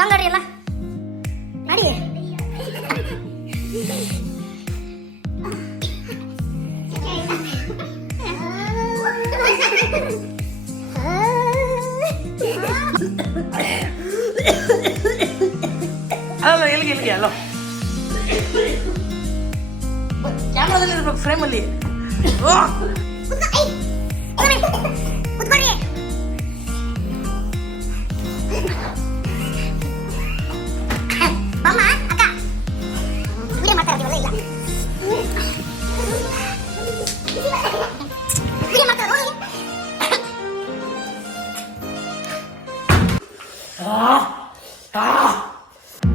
Song ಆಡಿ ಅಲ್ಲ ಆಡಿ. ಅಲ್ಲ ಎಲ್ಲಿಗೆ ಅಲ್ಲ ಕ್ಯಾಮ್ರಾದಲ್ಲಿ ಇರ್ಬೇಕು ಫ್ರೇಮಲ್ಲಿ.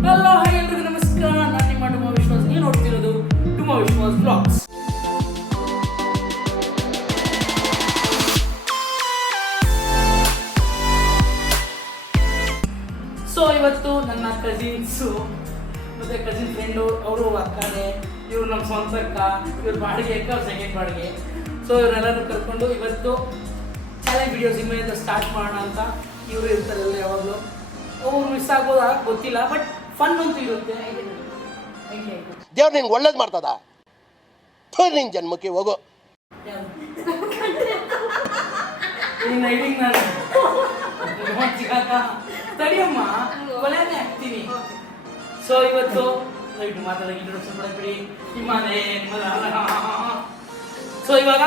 ಹಲೋ ಹಾಯ್ ಎಲ್ರಿಗೂ ನಮಸ್ಕಾರ. ನಾನು ನಿಮ್ಮ ಟುಮಾ ವಿಶ್ವಾಸ್. ನೀವು ನೋಡ್ತಿರೋದು ಟುಮಾ ವಿಶ್ವಾಸ್ ಬ್ಲಾಗ್ಸ್. ಸೊ ಇವತ್ತು ನನ್ನ ಕಸಿನ್ಸು ಮತ್ತು ಕಸಿನ್ ಫ್ರೆಂಡು ಅವರು ಅಕ್ಕನೇ, ಇವರು ನಮ್ಮ ಸ್ವಂತ ಅಕ್ಕ, ಇವ್ರು ಬಾಡಿಗೆ ಅಕ್ಕ, ಅವ್ರು ಸೆಕೆಂಡ್ ಬಾಡಿಗೆ. ಸೊ ಇವರೆಲ್ಲರೂ ಕರ್ಕೊಂಡು ಇವತ್ತು ಚಾಲೆಂಜ್ ವಿಡಿಯೋಸ್ ಇಮೇಲಿಂದ ಸ್ಟಾರ್ಟ್ ಮಾಡೋಣ ಅಂತ. ಇವರು ಇರ್ತಾರಲ್ಲ ಯಾವಾಗಲೂ, ಅವ್ರು ಮಿಸ್ ಆಗೋದು ಗೊತ್ತಿಲ್ಲ, ಬಟ್ ಫನ್ ಅಂತೂ ಇರುತ್ತೆ. ದೇವ್ರು ನಿಂಗೆ ಒಳ್ಳೇದು ಮಾಡ್ತದ, ನಿನ್ ಜನ್ಮಕ್ಕೆ ಹೋಗೋ. ತಡಿಯಮ್ಮ, ಕೊಲೆನೇ ಹಾಕ್ತೀನಿ. ಸೊ ಇವತ್ತು ಲೈಟ್ ಮಾತಾಡ ಇಂಟ್ರೊಡಕ್ಷನ್ ಮಾಡಬಿಡಿ. ನಿಮ್ಮನೆ ಸೊ ಇವಾಗ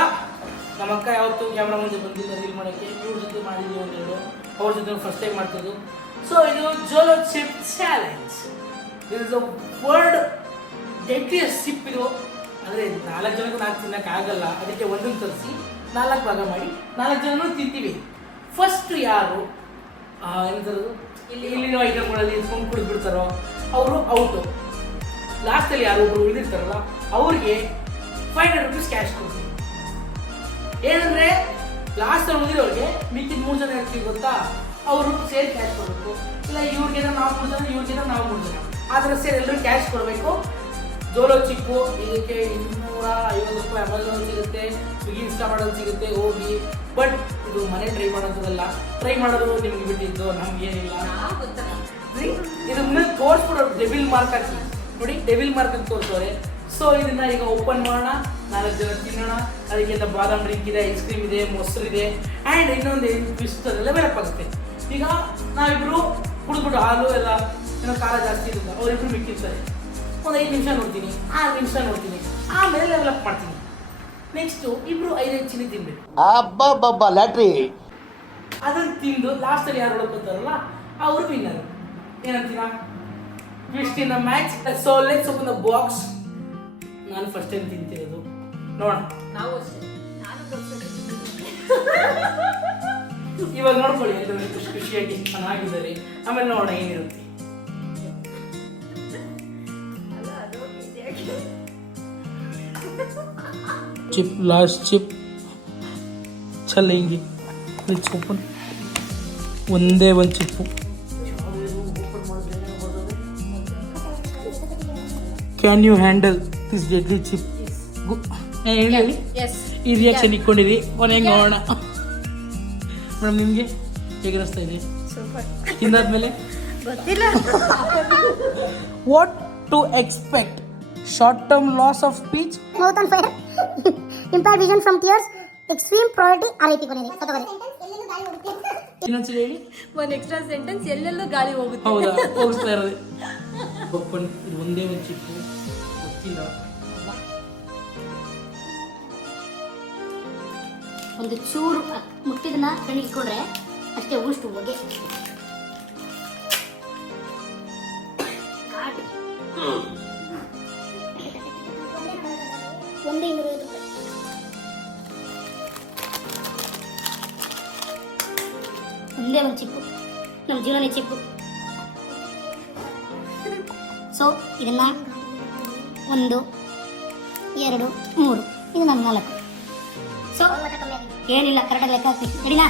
ನಮ್ಮ ಅಕ್ಕ ಯಾವತ್ತು ಕ್ಯಾಮ್ರಾ ಮುಂದೆ ಬಂದಿಲ್ಲ ರೀಲ್ ಮಾಡೋಕ್ಕೆ. ಇವ್ರ ಜೊತೆ ಮಾಡಿದ್ದೀವಿ ಒಂದೆರಡು, ಅವ್ರ ಜೊತೆ ಫಸ್ಟ್ ಟೈಮ್ ಮಾಡ್ತಿದ್ದು. ಸೊ ಇದು Jolo chip challenge. This is a world deadliest chip ಇದು. ಅಂದರೆ 4 ಜನಕ್ಕೂ 4 ತಿನ್ನೋಕ್ಕಾಗಲ್ಲ, ಅದಕ್ಕೆ ಒಂದನ್ನು ತರಿಸಿ 4 ಭಾಗ ಮಾಡಿ 4 ಜನನೂ ತಿಂತೀವಿ. ಫಸ್ಟ್ ಯಾರು ಎಂಥದ್ದು ಇಲ್ಲಿರೋ ಐಟಮ್ಗಳಲ್ಲಿ ಇಸ್ಕೊಂಡು ಕುಡಿದ್ಬಿಡ್ತಾರೋ ಅವರು ಔಟು. ಲಾಸ್ಟಲ್ಲಿ ಯಾರು ಒಬ್ರು ಉಳಿದಿರ್ತಾರಲ್ಲ ಅವ್ರಿಗೆ 500 ರೂಪೀಸ್ ಕ್ಯಾಶ್ ಕೊಡ್ತೀವಿ. ಏನಂದರೆ ಲಾಸ್ಟಲ್ಲಿ ಉಳಿದಿರೋರಿಗೆ ಮಿಕ್ಕಿದ 3 ಜನ ಇರ್ತೀವಿ ಗೊತ್ತಾ, ಅವರು ಸೇರಿ ಕ್ಯಾಶ್ ಕೊಡಬೇಕು. ಇಲ್ಲ ಇವ್ರಿಗೇನೋ ನಾವು 3 ಜನ, ಇವ್ರಿಗೇನೋ ನಾವು 3 ಜನ, ಆ ಥರ ಸೇರಿ ಎಲ್ಲರೂ ಕ್ಯಾಶ್ ಕೊಡಬೇಕು. ಜೋಲೋ ಚಿಪ್ಪು ಇದಕ್ಕೆ 250 ರೂಪಾಯಿ ಅಮೆಝಾನ್ ಸಿಗುತ್ತೆ, ಸ್ವಿಗ್ಗಿ ಇನ್ಸ್ಟಾಮಾರ್ಟಲ್ಲಿ ಸಿಗುತ್ತೆ, ಹೋಗಿ. ಬಟ್ ಇದು ಮನೆ ಟ್ರೈ ಮಾಡೋದಲ್ಲ, ಟ್ರೈ ಮಾಡೋದು ನಿಮ್ಗೆ ಬಿಟ್ಟಿದ್ದು, ನಮ್ಗೇನಿಲ್ಲ. ಇದು ಮುಂದೆ ತೋರಿಸ್ಬಿಡೋರು ಡೆವಿಲ್ ಮಾರ್ಕ್ ಹಾಕಿ ನೋಡಿ, ಡೆವಿಲ್ ಮಾರ್ಕ್ ಅಂತ ತೋರಿಸೋರೆ. ಸೊ ಇದನ್ನ ಈಗ ಓಪನ್ ಮಾಡೋಣ, 4 ಜನ ತಿನ್ನೋಣ. ಅದಕ್ಕಿಂತ ಬಾದಾಮ್ ಡ್ರಿಂಕ್ ಇದೆ, ಐಸ್ ಕ್ರೀಮ್ ಇದೆ, ಮೊಸರಿದೆ, ಆ್ಯಂಡ್ ಇನ್ನೊಂದು ಟ್ವಿಸ್ಟ್ ಲೆವೆಲಪ್ ಆಗುತ್ತೆ. ಈಗ ನಾವಿಬ್ರು ಕುಡಿದ್ಬಿಟ್ಟು ಹಾಲು ಎಲ್ಲ ಏನೋ ಖಾರ ಜಾಸ್ತಿ ಇರುತ್ತೆ, ಅವರಿಬ್ರು ಮಿಕ್ಕಿರ್ತಾರೆ. ಒಂದು 5 ನಿಮಿಷ ನೋಡ್ತೀನಿ, 6 ನಿಮಿಷ ನೋಡ್ತೀನಿ, ಆಮೇಲೆ ಲೆವೆಲಪ್ ಮಾಡ್ತೀನಿ. ನೆಕ್ಸ್ಟು ಇಬ್ರು 5 ಚಿಲ್ಲಿ ತಿನ್ಬೇಕು. ಅಬ್ಬಬ್ಬಬ್ಬ ಲ್ಯಾಟ್ರಿ. ಅದನ್ನು ತಿಂದು ಲಾಸ್ಟಲ್ಲಿ ಯಾರು ಹೊಡ್ಕೊತಾರಲ್ಲ ಅವರು ವಿನ್ನರು. ಏನಂತೀರಾ? Twist in the match. So let's open the box. ನಾನು ಫಸ್ಟ್ ಟೈಮ್ ತಿಂತಿರೋದು, ನೋಡೋಣ. ಇವಾಗ ನೋಡ್ಕೊಳ್ಳಿ, ಎಲ್ಲರೂ ಖುಷಿ ಖುಷಿಯಾಗಿ ಚೆನ್ನಾಗಿದ್ದಾರೆ. ಆಮೇಲೆ ನೋಡೋಣ ಏನಿರುತ್ತೆ. ಚಿಪ್ ಲಾಸ್ಟ್ ಚಿಪ್ ಚಲೇಂಗಿ. Let's open. ಒಂದೇ ಒಂದು ಚಿಪ್ಪು. Can you handle this deadly chip? ಹೇಳಿ ಈ ರಿಯಾಕ್ಷನ್ ಇಟ್ಕೊಂಡಿರಿ, ಕೊನೆಗೆ ನೋಡೋಣ. ಮೇಡಮ್ ನಿಮಗೆ ಹೇಗೆ ಅನಿಸ್ತಾ ಇದೆ ತಿಂದಾದ್ಮೇಲೆ? ಗೊತ್ತಿಲ್ಲ. What to expect? Short term loss of speech, mouth on fire, impaired vision from tears, extreme priority, RIP ಕೊನೆಗೆ ಸತ್ತೋಗರೆ. ಇನ್ನೊಂದ್ಸಲ ಹೇಳಿ. ಒಂದು ಎಕ್ಸ್ಟ್ರಾ ಸೆಂಟೆನ್ಸ್, ಎಲ್ಲೆಲ್ಲೂ ಗಾಳಿ ಹೋಗುತ್ತೆ. ಹೌದಾ, ಹೋಗಿಸ್ತಾ ಇರೋದು. ಓಪನ್. ಇದು ಒಂದೇ ಒಂದು ಚಿಪ್ಪು, ಗೊತ್ತಿಲ್ಲ. ಒಂದು ಚೂರು ಮುಟ್ಟಿದನ್ನ ಕಣ್ಣಿಗೆ ಇಟ್ಕೊಂಡ್ರೆ ಅಷ್ಟೇ ಉಷ್ಟು ಹೊಗೆ. ಒಂದೇ 250 ರೂಪಾಯಿ. ಒಂದೇ ಒಂದು ಚಿಪ್ಪು, ನಮ್ಮ ಜೀವನನೇ ಚಿಪ್ಪು. ಸೊ ಇದನ್ನ 1 2 3, ಇದು ನನ್ನ 4. ಸೊ ಏನಿಲ್ಲ, ಕರೆಕ್ಟಾಗಿ ಲೆಕ್ಕ ಹಾಕ್ತೀನಿ. ರೆಡಿನಾ?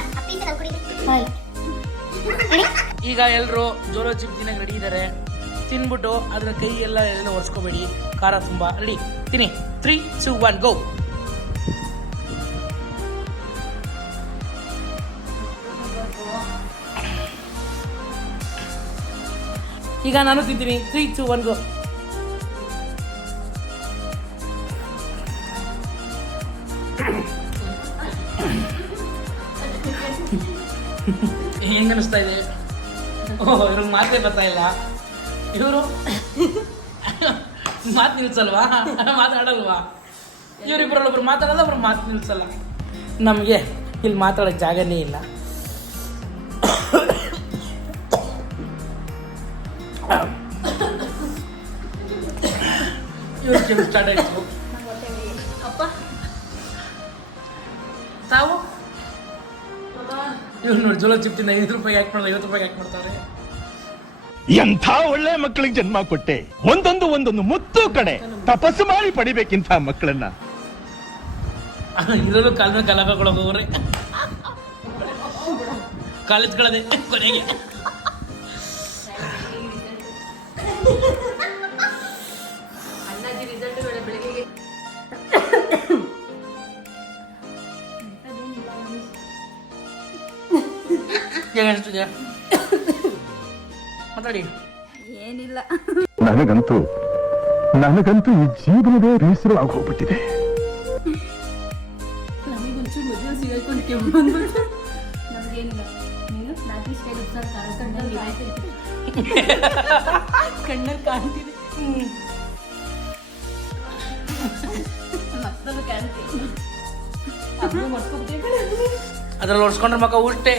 ಈಗ ಎಲ್ಲರೂ ಜೋಲೋ ಚಿಪ್ ತಿನ್ನಕ್ಕೆ ರೆಡಿ ಇದ್ದಾರೆ. ತಿನ್ಬಿಟ್ಟು ಅದರ ಕೈ ಎಲ್ಲ ಒರೆಸ್ಕೋಬೇಡಿ, ಖಾರ ತುಂಬ. ರೆಡಿ? ತಿನ್ನಿ. 3 2 1 ಗೋ. ಈಗ ನಾನು ತಿಂತೀನಿ 3, 2, 1 ಗೋ. ಹೆಂಗ ಅನಿಸ್ತಾ ಇದೆ? ಓಹ್, ಇವ್ರಿಗೆ ಮಾತೇ ಬರ್ತಾ ಇಲ್ಲ. ಇವರು ಮಾತು ನಿಲ್ಸಲ್ವಾ, ಮಾತಾಡಲ್ವಾ? ಇವರಿಬ್ಬರಲ್ಲೊಬ್ರು ಮಾತಾಡಲ್ಲ, ಒಬ್ರು ಮಾತು ನಿಲ್ಸಲ್ಲ. ನಮಗೆ ಇಲ್ಲಿ ಮಾತಾಡೋಕ್ಕೆ ಜಾಗನೇ ಇಲ್ಲ. ಇವ್ರು ಕೆಮ್ಮು ಸ್ಟಾರ್ಟ್ ಆಯಿತು. ಅಪ್ಪ ತಾವು ಇವ್ರು ನೋಡಿ, ಜೋಲೋ ಚಿಪ್ಟಿಂದ 5 ರೂಪಾಯಿಗೆ ಹಾಕಿ ಮಾಡೋದು, 50 ರೂಪಾಯಿಗೆ ಹಾಕಿ ಮಾಡ್ತಾರೆ. ಎಂಥ ಒಳ್ಳೆ ಮಕ್ಕಳಿಗೆ ಜನ್ಮ ಕೊಟ್ಟೆ. ಒಂದೊಂದು ಮುತ್ತು ಕಡೆ ತಪಸ್ಸು ಮಾಡಿ ಪಡಿಬೇಕಿಂತ ಮಕ್ಕಳನ್ನ. ಇದರಲ್ಲೂ ಕಾಲ ಮೇಲೆ ಕಾಲ ಹಾಕೊಳಕ್ ಹೋಗ್ರಿ. ಕಾಲೇಜ್ಗಳದೇ ಕೊನೆಗೆ. ಅಣ್ಣಾಜಿ ರಿಸಲ್ಟ್ ಬೆಳಗ್ಗೆ ಹೇಗೆ ಅನಿಸ್ತಿದೆ? ಮಾತಾಡಿ. ಏನಿಲ್ಲ. ನನಗಂತೂ ಈ ಜೀವನವೇ ಬೇಸರ ಆಗೋಗ್ಬಿಟ್ಟಿದೆ. ನಮಗೊಂಚೂರು ಮದುವೆ ಸಿಗಾಕೊಂಡು ಕೆಮ್ಮು ಬಂದ್ಬಿಟ್ಟು ನಮಗೇನಿಲ್ಲ. ನೀನು ನಾಟಿ ಸ್ಟೈಲ್ ಉತ್ಸಾಹ ಕಣ್ಣಲ್ಲಿ ಕಣ್ಣಲ್ಲಿ ಕಾಣ್ತಿದೆ, ಮಕ್ಕಳು ಕಾಣ್ತೀವಿ. ಅದನ್ನು ಮರ್ಸ್ಕೊಬಿಟ್ಟೆ. ಅದ್ರಲ್ಲಿ ಹೊಡ್ಸ್ಕೊಂಡ್ರೆ ಮಕ್ಕ ಉಲ್ಟೆ.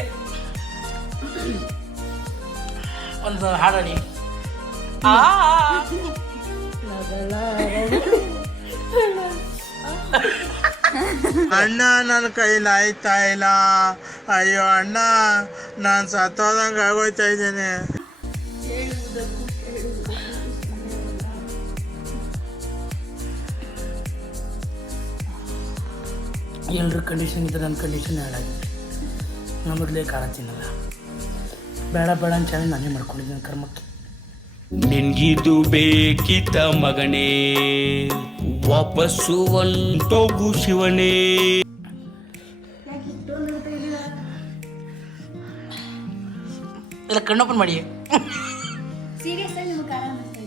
ಒಂದು ಹಾಡಾಡಿ. ಅಣ್ಣ ನನ್ನ ಕೈಲಿ ಆಯ್ತಾ ಇಲ್ಲ. ಅಯ್ಯೋ ಅಣ್ಣ, ನಾನು ಸತ್ತೋದಂಗೆ ಆಗೋಯ್ತಾ ಇದ್ದೇನೆ. ಎಲ್ಲರ ಕಂಡೀಷನ್ ಇದ್ರೆ ನನ್ನ ಕಂಡೀಷನ್ ಹಾಳಾಗಿದೆ. ನಾನು ಮೊದಲೇ ಖಾರ ತಿನ್ನಲ್ಲ. ಬೇಡ ಅಂತ ಚಾಲೆಂಜ್ ನಾನೇ ಮಾಡ್ಕೊಂಡಿದ್ದೀನಿ ಕರ್ಮಕ್ಕೆ. ನಿನ್ಗಿದು ಬೇಕಿತ ಮಗನೇ, ವಾಪಸ್ಸು ಒಂಟೋಗು ಶಿವನೇ. ಇಲ್ಲ, ಕಣ್ಣೋಪನ್ ಮಾಡಿ. ಸೀರಿಯಸ್ ಆಗಿ ನಿಮ್ಗೆ ಖಾರ ಅನಿಸ್ತಾ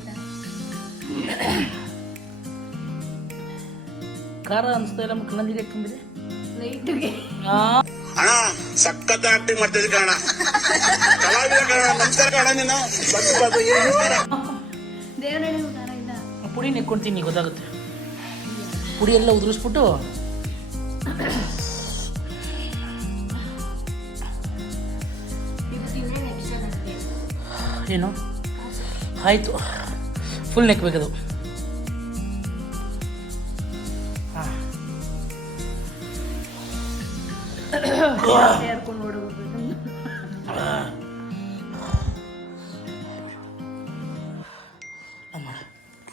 ಖಾರ ಅನಿಸ್ತಾ ಇಲ್ಲ, ಕಣ್ಣಲ್ಲಿ ತುಂಬಿದೆ. ಲೈಟ್ಗೆ ಅಣ್ಣ ಸಖತ್ ಆಕ್ಟಿಂಗ್ ಮಾಡ್ತಿದ್ದೆ ಕಣ. ಕಲಾವಿದ ಕಣ, ನಮಸ್ಕಾರ ಕಣ. ನೀನು ದೇವರೇ ನಿಮ್ಗೆ ಖಾರ ಇಲ್ಲ. ಪುಡಿ ನೆಕ್ಕೊಂತೀನಿ, ಗೊತ್ತಾಗುತ್ತೆ. ಪುಡಿ ಎಲ್ಲ ಉದುರಿಸ್ಬಿಟ್ಟು ಏನು ಆಯಿತು, ಫುಲ್ ನೆಕ್ಬೇಕದು. ಸೇರ್ಕೊಂಡು ನೋಡಬಹುದು.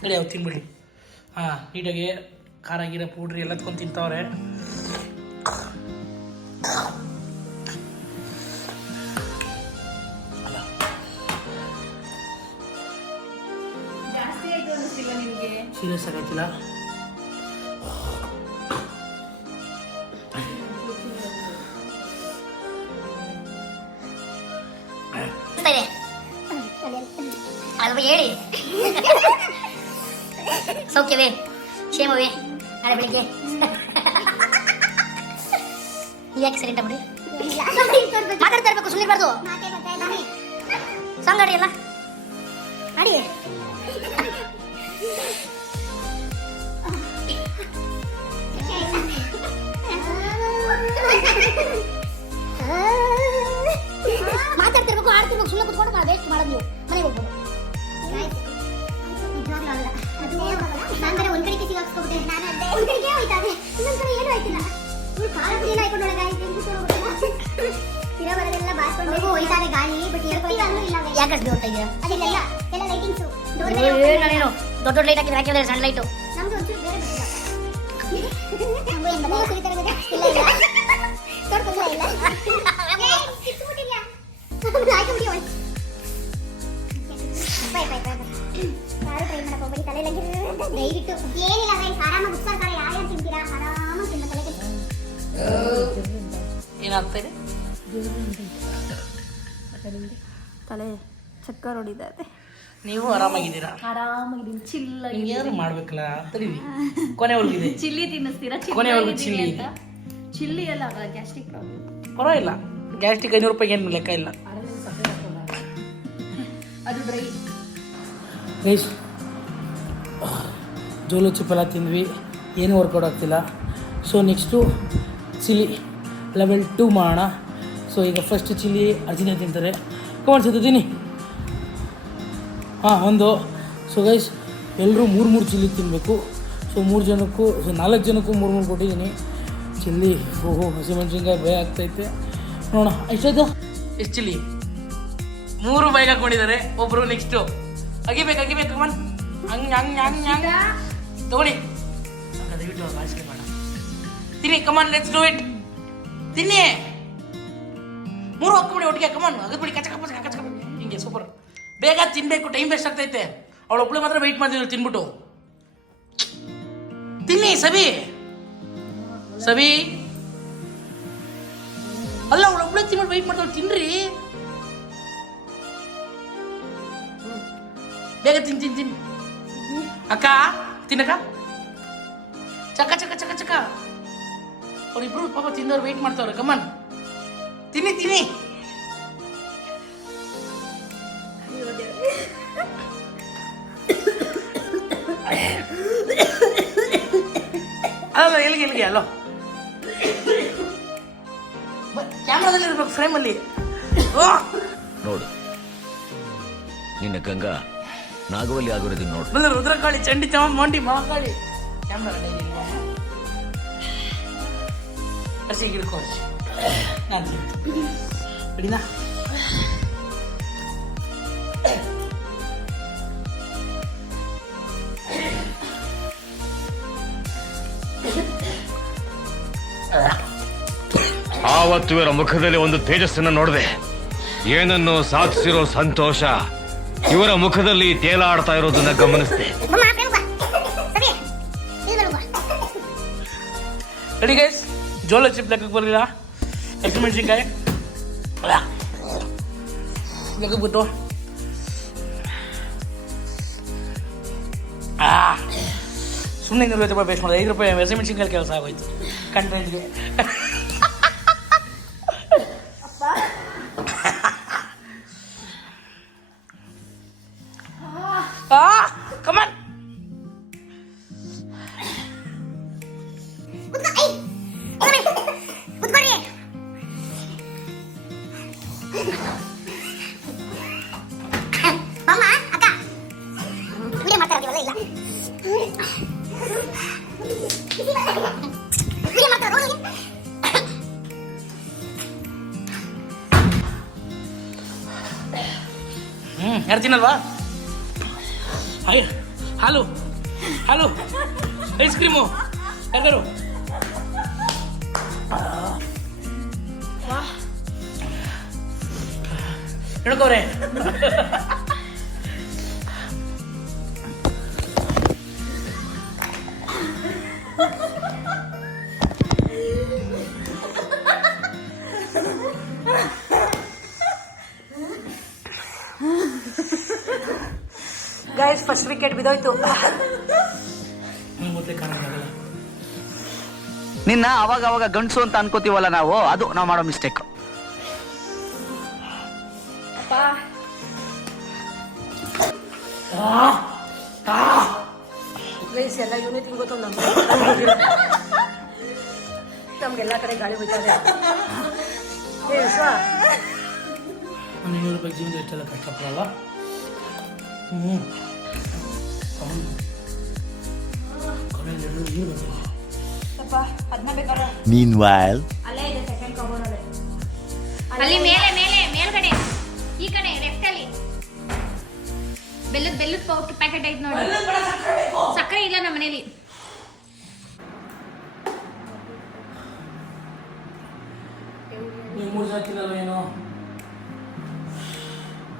ಗಡಿ ಯಾವ ತಿನ್ಬಿಡಿ. ನೀಟಾಗಿ ಖಾರ ಗೀರ ಪೌಡ್ರಿ ಎಲ್ಲ ತಗೊಂಡು ತಿಂತವ್ರೆ. ಜಾಸ್ತಿ ಆಯ್ತು ಅನಿಸ್ತಿಲ್ಲ ನಿಮಗೆ? ಸೀರಿಯಸ್ ಆಗೈತಿಲ್ಲ. ಅದು ಹೇಳಿ ಸೌಖ್ಯವೇ, ಕ್ಷೇಮವೇ? ನಾಳೆ ಬೆಳಿಗ್ಗೆ ಯಾಕೆ ಸೈಲೆಂಟ್ ಮಾಡಿ ಮಾತಾಡ್ತಾ ಇರ್ಬೇಕು, ಸುಮ್ಮನಿರ್ಬಾರ್ದು. ಸಾಂಗ್ ಆಡಿ, ಎಲ್ಲ ಆಡಿ. ಮಾತಾಡ್ತಿರ್ಬೇಕು, ಆಡ್ತಿರ್ಬೇಕು, ಸುಮ್ಮನೆ ಕುತ್ಕೊಂಡು ವೇಸ್ಟ್ ಮಾಡೋದು. ನೀವು ಮನೆಗೆ ಹೋಗ್ಬೋದು. ನಾನು ಬೇರೆ ಒಂದ್ ಕಡೆಗೆ ಸಿಗಾಕ್ಸ್ಕೊಬಿಟ್ಟೆ. ನಾನು ಅದೇ ಒಂದ್ ಕಡೆಗೆ ಹೋಯ್ತಾ ಇದೆ, ಇನ್ನೊಂದ್ ಕಡೆ ಏನು ಆಯ್ತಿಲ್ಲ. ಇವ್ರು ಖಾರ ಪುಡಿ ಏನು ಹಾಕೊಂಡು ತಿರ ಬರೋದೆಲ್ಲ ಬಾಸ್ಕೊಂಡು ಹೋಯ್ತಾ ಇದೆ ಗಾಳಿ. ಬಟ್ ಯಾಕೆ ಅಷ್ಟು ಹೊರ್ತಾ ಇದೆಯಾ? ಅದೆಲ್ಲ ಎಲ್ಲ ಲೈಟಿಂಗ್ಸು ನಾನೇನು ದೊಡ್ಡ ದೊಡ್ಡ ಲೈಟ್ ಹಾಕಿದ್ರೆ ಹಾಕಿದ್ರೆ ಸಣ್ಣ ಲೈಟು. ನಮ್ದು ಒಂಚೂರು ಬೇರೆ ನಮಗೂ ಕುರಿತಾ ಇರೋದೇ ಇಲ್ಲ ಇಲ್ಲ ತೊಡ್ಕೊಂಡ್ರೆ ಇಲ್ಲ ಸಿಕ್ಕಿಬಿಟ್ಟಿಲ್ಲ ಹಾಕಿಬಿಡಿ. ಯಾರು ಟ್ರೈ ಮಾಡಕ್ಕೆ ಹೋಗ್ಬೇಡಿ, ತಲೆ ದಯವಿಟ್ಟು ಏನಿಲ್ಲ ಗೈಸ್, ಆರಾಮಾಗಿ ಉತ್ಸಾಹ ಖಾರ ಯಾರ್ಯಾರು ತಿಂತೀರಾ ಆರಾಮಾಗಿ ತಿನ್ನ ತಲೆಗೆ. ಏನಾಗ್ತಾ ಇದೆ? ತಲೆ ಚಕ್ಕರ್ ಹೊಡಿತಾ ಇದೆ. ನೀವು ಆರಾಮಾಗಿದ್ದೀರಾ? ಆರಾಮಾಗಿದ್ದೀನಿ, ಚಿಲ್ಲಾಗಿ. ಹಿಂಗೇನಾದ್ರು ಮಾಡ್ಬೇಕಲ್ಲ ತಡೀವಿ. ಕೊನೆವರೆಗೂ ಇದೆ. ಚಿಲ್ಲಿ ತಿನ್ನಿಸ್ತೀರಾ? ಕೊನೆವರೆಗೂ ಚಿಲ್ಲಿ ಅಂತ ಚಿಲ್ಲಿ ಎಲ್ಲ ಗ್ಯಾಸ್ಟ್ರಿಕ್ ಪ್ರಾಬ್ಲಮ್. ಪರವಾಗಿಲ್ಲ, ಗ್ಯಾಸ್ಟ್ರಿಕ್ 500 ರೂಪಾಯಿಗೆ ಏನು ಲೆಕ್ಕ ಇಲ್ಲ. ಅದು ಡ್ರೈ. ಗೈಸ್, ಜೋಲೋ ಚಿಪ್ ಎಲ್ಲ ತಿಂದ್ವಿ, ಏನೂ ವರ್ಕೌಟ್ ಆಗ್ತಿಲ್ಲ. ಸೊ ನೆಕ್ಸ್ಟು ಚಿಲ್ಲಿ ಲೆವೆಲ್ 2 ಮಾಡೋಣ. ಸೊ ಈಗ ಫಸ್ಟ್ ಚಿಲ್ಲಿ ಅರ್ಜಿನ ತಿಂತಾರೆ. ಕಮಾನ್ಸುತ್ತೆ ತಿನ್ನಿ. ಹಾಂ, ಒಂದು. ಸೊ ಗೈಸ್, ಎಲ್ಲರೂ 3 ಚಿಲ್ಲಿ ತಿನ್ನಬೇಕು. ಸೊ 4 ಜನಕ್ಕೂ 3 ಕೊಟ್ಟಿದ್ದೀನಿ ಚಿಲ್ಲಿ. ಓಹೋ, ಹಸಿಮೆಣ್ಸಿನ್ಕಾಯಿ ಭಯ ಆಗ್ತೈತೆ. ನೋಡೋಣ ಎಷ್ಟಾಯ್ತು. ಎಷ್ಟು ಚಿಲ್ಲಿ? 3 ಬೈಕ್ ಹಾಕೊಂಡಿದ್ದಾರೆ ಒಬ್ಬರು. ನೆಕ್ಸ್ಟು ಅಗಿಬೇಕು ಮನ್ ಹಂಗೆ ತಗೊಳ್ಳಿ. ದಯವಿಟ್ಟು ಭಾಷೆ ಬೇಡ. ತಿನ್ನಿ, ಕಮಾನ್, ಲೆಟ್ಸ್ ಡೂ ಇಟ್. ತಿನ್ನಿ, 3 ಹಾಕೊಂಬಿಡಿ ಒಟ್ಟಿಗೆ. ಕಮಾನ್, ಅಗದ್ಬಿಡಿ, ಕಚಕ ಹಿಂಗೆ ಸೂಪರ್. ಬೇಗ ತಿನ್ಬೇಕು, ಟೈಮ್ ವೇಸ್ಟ್ ಆಗ್ತೈತೆ. ಅವಳು ಒಬ್ಬಳು ಮಾತ್ರ ವೆಯ್ಟ್ ಮಾಡ್ತಿದ್ರು ತಿನ್ಬಿಟ್ಟು. ತಿನ್ನಿ ಸಬಿ ಅಲ್ಲ, ಅವಳು ಒಬ್ಬಳೆ ತಿನ್ಬಿಟ್ಟು ವೆಯ್ಟ್ ಮಾಡ್ತಾಳು. ತಿನ್ರಿ, ಬೇಗ ತಿನ್. ಅಕ್ಕ ತಿನ್ನಕ್ಕ. ಚಕ ಅವ್ರಿಬ್ರು ಪಾಪ ತಿಂದವ್ರು ವೆಯ್ಟ್ ಮಾಡ್ತಾವ್ರೆ. ಕಮಾನ್, ತಿನ್ನಿ. ಅಲ್ಲ, ಎಲ್ಲಿಗೆ ಅಲ್ಲೋ, ಕ್ಯಾಮ್ರಾದಲ್ಲಿ ಇರ್ಬೇಕು, ಫ್ರೇಮಲ್ಲಿ. ನೋಡು, ನಿನ್ನ ಗಂಗಾ ನಾಗವಲ್ಲಿ ಆಗಿರೋದನ್ನ ನೋಡು. ಬಂದ್ರೆ ರುದ್ರಕಾಳಿ, ಚಂಡಿ ಚಮ, ಮೊಂಡಿ, ಮಹಾಕಾಳಿ. ಕ್ಯಾಮ್ರಾ ಹಸಿ ಹಿಡ್ಕೊ. ನಾನು ಬಿಡಿನಾ. ಆವತ್ತು ಇವರ ಮುಖದಲ್ಲಿ ಒಂದು ತೇಜಸ್ಸನ್ನು ನೋಡಿದೆ. ಏನನ್ನು ಸಾಧಿಸಿರೋ ಸಂತೋಷ ಇವರ ಮುಖದಲ್ಲಿ ತೇಲಾಡ್ತಾ ಇರೋದನ್ನ ಗಮನಿಸಿದೆ. ರೆಡಿ ಗೈಸ್, ಜೋಳ ಚಿಪ್ ಲೆಕ್ಕಕ್ಕೆ ಬರಲಿಲ್ಲ. ಹಸಿಮೆಣ್ಸಿನ್ಕಾಯಿ ಲೆಕ್ಕಕ್ಕೆ ಬಿಟ್ಟು ಸುಮ್ಮನೆ 200 ರೂಪಾಯಿ ಬೇಸ್ಟ್ ಮಾಡಿದೆ. 5 ರೂಪಾಯಿ ಹಸಿಮೆಣ್ಸಿನ್ಕಾಯಿ ಕೆಲಸ ಆಗೋಯ್ತು ಕಂಟೆಂಟ್ಗೆ. ಕಮಾನ್, ಯಾರು ತಿನ್ನಲ್ವಾ? ಹಾಲು ಐಸ್ ಕ್ರೀಮು ಯಾರು? ಹೇಳ್ಕೋರೆ. ಗೈಸ್, ಫಸ್ಟ್ ವಿಕೆಟ್ ಬಿದ್ದೋಯ್ತು. ನಿನ್ನ ಅವಾಗ ಗಂಡಸು ಅಂತ ಅನ್ಕೋತೀವಲ್ಲ ನಾವು, ಅದು ನಾವು ಮಾಡೋ ಮಿಸ್ಟೇಕ್. ಎಲ್ಲ ಯೂನಿಟ್ ಗೊತ್ತು ನಮ್ಗೆಲ್ಲ ಕಡೆ ಗಾಳಿ ಹೋಯ್ತಾರೆ. 200 ರೂಪಾಯಿ ಜೀವನ ಎಷ್ಟೆಲ್ಲ ಕಷ್ಟಪಡಲ್ಲ. Meanwhile, ಅಲ್ಲಿ ಮೇಲ್ಗಡೆ ಈ ಕಡೆ ಲೆಫ್ಟ್ ಅಲ್ಲಿ ಬೆಲ್ಲದ ಪೌಡರ್ ಪ್ಯಾಕೆಟ್ ಐತೆ ನೋಡಿ. ಸಕ್ಕರೆ ಇಲ್ಲ ನಮ್ಮ ಮನೇಲಿ. ನೀವು 3 ಜನ ತಿನ್ನಲ್ವ ಏನು?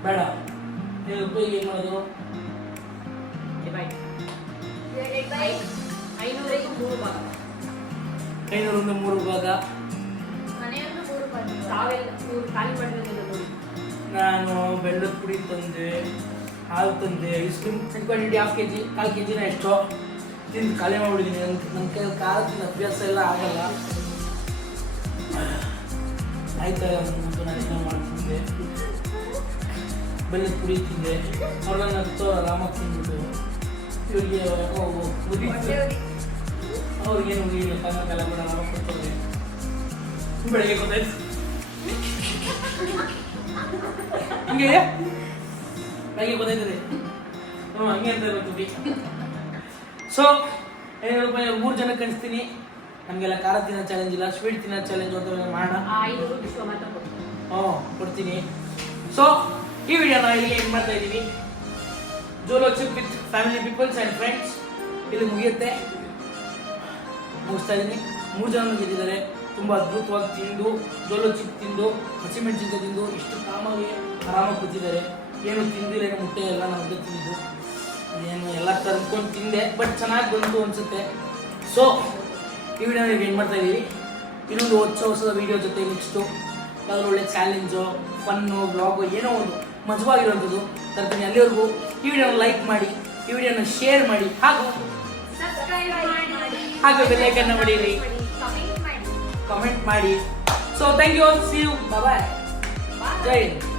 ಬೇಡ. 7 ರೂಪಾಯಿಗೆ ಏನು ಮಾಡೋದು? 500 3 ಭಾಗ. ನಾನು ಬೆಲ್ಲದ ಪುಡಿ ತಂದೆ, ಹಾಲು ತಂದೆ ice cream quantity 1/2 kg 1/4 kg ಎಷ್ಟೋ ತಿಂದು ಖಾಲಿ ಮಾಡಿಬಿಟ್ಟಿದ್ದೀನಿ. ನನ್ನ ಕೈಯಲ್ಲಿ ಖಾರ ತಿಂದು ಅಭ್ಯಾಸ ಎಲ್ಲ ಆಗಲ್ಲ. ಆಯ್ತಾ ಮತ್ತು ನಾನು ಏನೋ ಮಾಡ್ತಿದ್ದೆ, ಬೆಲ್ಲದ ಪುಡಿ ತಿಂದೆ. ಅವ್ರನ್ನ ರಾಮಕ್ಕೆ ತಿಂದ್ಬಿಟ್ಟು ಇವ್ರಿಗೆ ಅವ್ರಿಗೇನು ಉಳಿಯಿಲ್ಲ ಕಾಲ ಕೂಡ ರಾಮಕ್ಕೆ ಕೊಡ್ತಾರೆ. ಬೆಳಗ್ಗೆ ಗೊತ್ತಾಯ್ತು ಹಿಂಗೆ ಬೆಳಗ್ಗೆ ಗೊತ್ತಾಯ್ತದೆ ಹಂಗೆ ಅಂತ ಇರುತ್ತೆ. ಸೊ 500 ರೂಪಾಯಿ 3 ಜನಕ್ಕೆ ಕಳಿಸ್ತೀನಿ. ನಮಗೆಲ್ಲ ಖಾರ ತಿನ್ನೋ ಚಾಲೆಂಜ್ ಇಲ್ಲ, ಸ್ವೀಟ್ ತಿನ್ನೋ ಚಾಲೆಂಜ್ ಅಂತ ಮಾಡೋಣ. ಕೊಡ್ತೀನಿ. ಸೊ ಈ ವಿಡಿಯೋನ ಇಲ್ಲಿ ಏನು ಮಾಡ್ತಾ ಇದ್ದೀವಿ, Jolo chip with family peoples and friends ಇಲ್ಲಿ ಮುಗಿಯುತ್ತೆ. ಮುಗಿಸ್ತಾ ಇದ್ದೀನಿ. 3 ಜನ ಗೆದ್ದಿದ್ದಾರೆ. ತುಂಬ ಅದ್ಭುತವಾಗಿ ತಿಂದು ಜೋಲೋ ಚಿಪ್ ತಿಂದು ಹಸಿಮೆಣಸಿನ್ಕಾಯಿ ತಿಂದು ಇಷ್ಟು ಕಾಮಾಗಿ ಆರಾಮಾಗಿ ಕೂತಿದ್ದಾರೆ. ಏನು ತಿಂದಿಲ್ಲ, ಏನು ಮುಟ್ಟೆ ಎಲ್ಲ ನಮಗೆ ತಿಂದು ಏನು ಎಲ್ಲ ತಂದ್ಕೊಂಡು ತಿಂದೆ. ಬಟ್ ಚೆನ್ನಾಗಿ ಬಂತು ಅನಿಸುತ್ತೆ. ಸೊ ಈ ವಿಡಿಯೋ ನೀವು ಏನು ಮಾಡ್ತಾ ಇದ್ದೀವಿ, ಇನ್ನೊಂದು ಹೊಸದ ವೀಡಿಯೋ ಜೊತೆ ನೆಕ್ಸ್ಟು ಯಾವ್ದಾದ್ರು ಒಳ್ಳೆ ಚಾಲೆಂಜು, ಫನ್ನು, ಬ್ಲಾಗು ಏನೋ ಒಂದು ಮಜವಾಗಿರೋಂಥದ್ದು ತರ್ತೀನಿ. ಅಲ್ಲಿವರೆಗೂ ಈ ವಿಡಿಯೋನ ಲೈಕ್ ಮಾಡಿ, ಈ ವಿಡಿಯೋನ ಶೇರ್ ಮಾಡಿ, ಹಾಗೂ ಬೆಲ್ ಐಕನ್ನ ಹೊಡೀರಿ, ಕಮೆಂಟ್ ಮಾಡಿ. So thank you all, see you, bye, ಜೈ ಹಿಂದ್.